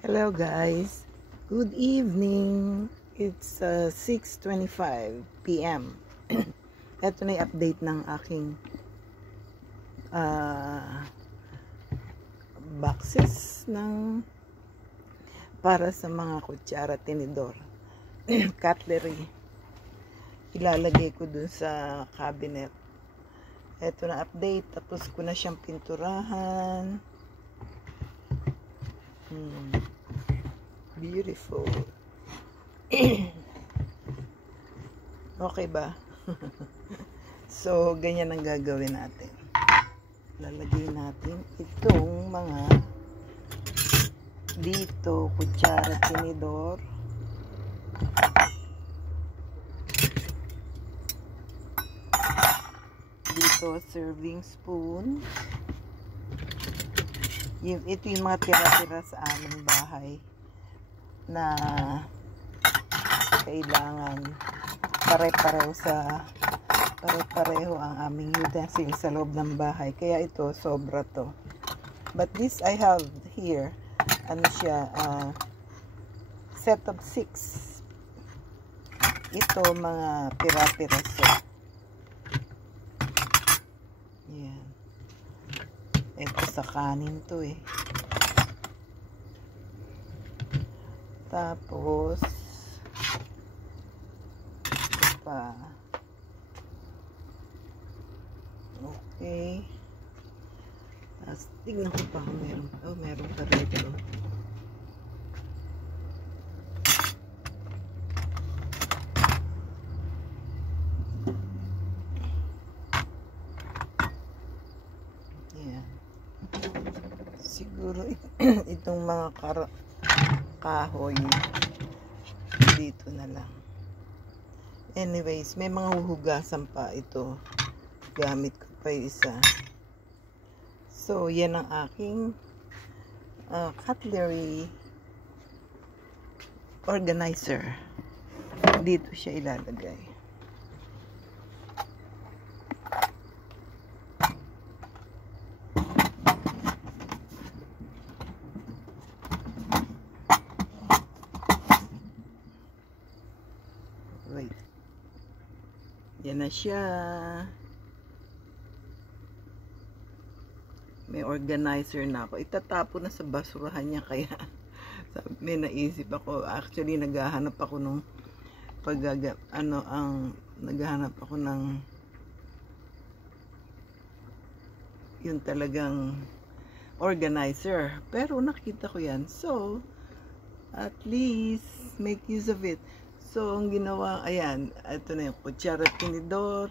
Hello guys, good evening. It's 6:25 p.m. Ito na yung update ng aking boxes ng para sa mga kutsara, tinidor, cutlery. Ilalagay ko dun sa cabinet. Ito na update, tapos ko na siyang pinturahan. Beautiful. Okay ba? So, ganyan ang gagawin natin. Lalagay natin itong mga dito, kutsara, tinidor. Dito, serving spoon. Ito yung mga tira-tira sa aming bahay na kailangan pare-pareho ang aming utensils sa loob ng bahay. Kaya ito, sobra to. But this I have here, ano siya, set of 6. Ito, mga pira-piraso. Yan. Ito sa kanin to eh. Tapos ito pa. Okay. Tapos tignan ko pa kung meron. Oh, meron pa rito. Siguro itong mga kahoy dito na lang. Anyways, may mga huhugasan pa ito. Gamit ko pa yung isa. So, yan ang aking cutlery organizer. Dito siya ilalagay. Wait. Yan na siya. May organizer na ako. Itatapo na sa basurahan niya kaya may naisip ako. Actually, naghahanap ako nung naghahanap ako ng yung talagang organizer. Pero nakita ko yan. So, at least make use of it. So, ang ginawa, ayan, ito na yung kutsara, tinidor,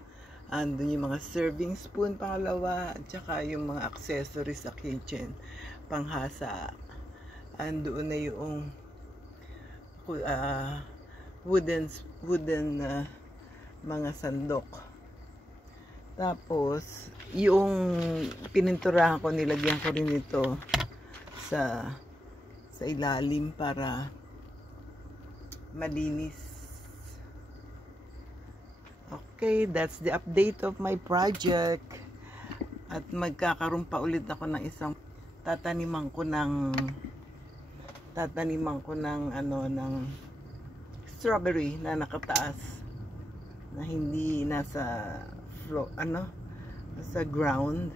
andun yung mga serving spoon, pangalawa, at saka yung mga accessories sa kitchen, panghasa. Andun na yung wooden mga sandok. Tapos, yung pininturahan ko, nilagyan ko rin ito sa ilalim para malinis. Okay, that's the update of my project. At magkakaroon pa ulit ako ng isang tataniman ko ng strawberry na nakataas, na hindi nasa sa ground.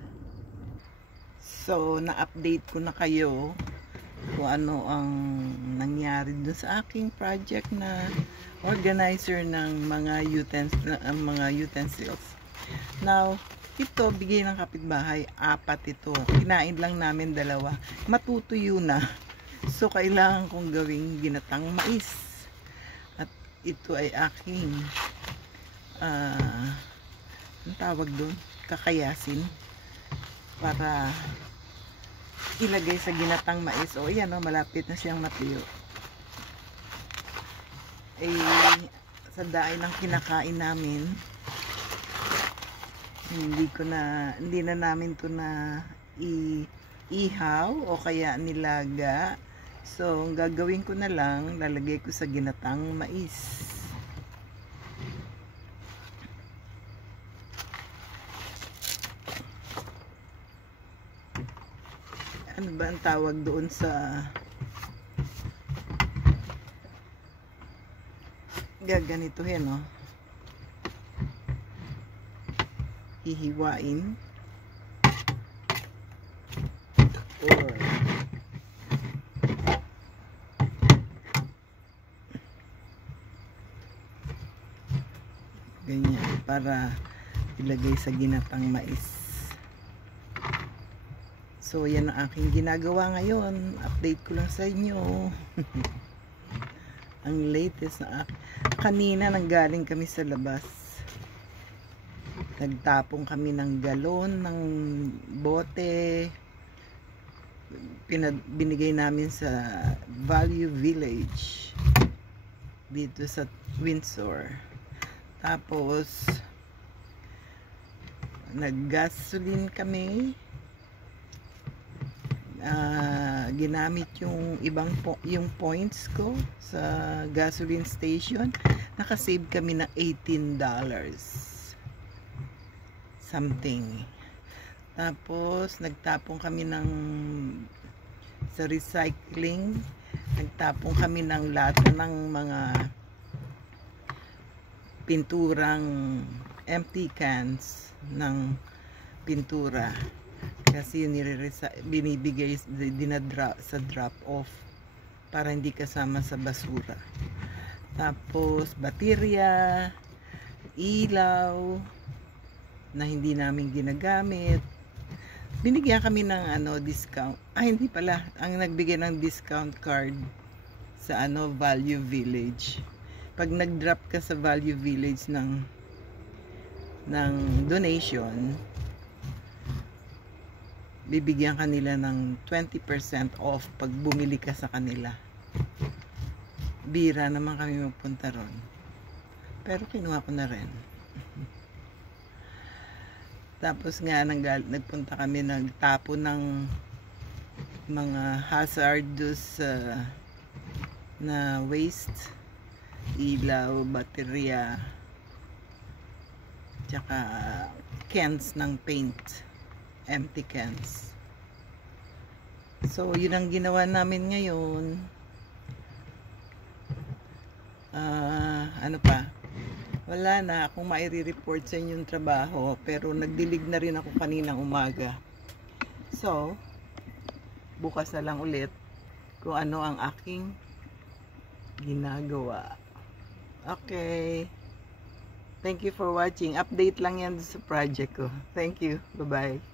So, na-update ko na kayo kung ano ang nangyari dun sa aking project na organizer ng mga utensils. Now, ito bigay ng kapitbahay, 4 ito. Kinain lang namin 2. Matutuyo na. So, kailangan kong gawing ginatang mais. At ito ay aking ang tawag doon, kakayasin para ilagay sa ginatang mais. O yan, malapit na siyang matuyo. Sa dahil ng kinakain namin, hindi na namin to na ihaw o kaya nilaga. So, ang gagawin ko na lang, lalagay ko sa ginatang mais. Ano ba ang tawag doon sa gaganituhin, no? Hihiwain. Or ganyan, para ilagay sa ginatang mais. So yan ang aking ginagawa ngayon. Update ko lang sa inyo. Ang latest na kanina nanggaling kami sa labas. Nagtapong kami ng galon, ng bote. Binigay namin sa Value Village dito sa Windsor. Tapos nag-gasoline kami. Ginamit yung yung points ko sa gasoline station. Nakasave kami ng $18 something. Tapos nagtapong kami sa recycling. Nagtapong kami ng lata ng mga pinturang empty cans ng pintura. Kasi binibigay sa drop off para hindi kasama sa basura. Tapos baterya, ilaw na hindi namin ginagamit. Binigyan kami ng discount. Hindi pala, ang nagbigay ng discount card sa Value Village. Pag nag-drop ka sa Value Village ng donation, bibigyan kanila ng 20% off pag bumili ka sa kanila. Bira naman kami magpunta ron, pero kinuha ko na rin. Tapos nga nagpunta kami, nagtapo ng mga hazardous na waste, ilaw, baterya, tsaka cans ng paint, empty cans. So yun ang ginawa namin ngayon. Ano pa, wala na akong maire-report sa inyong trabaho, pero nagdilig na rin ako kaninang umaga. So bukas na lang ulit kung ano ang aking ginagawa. Okay, thank you for watching. Update lang yan sa project ko. Thank you, bye bye.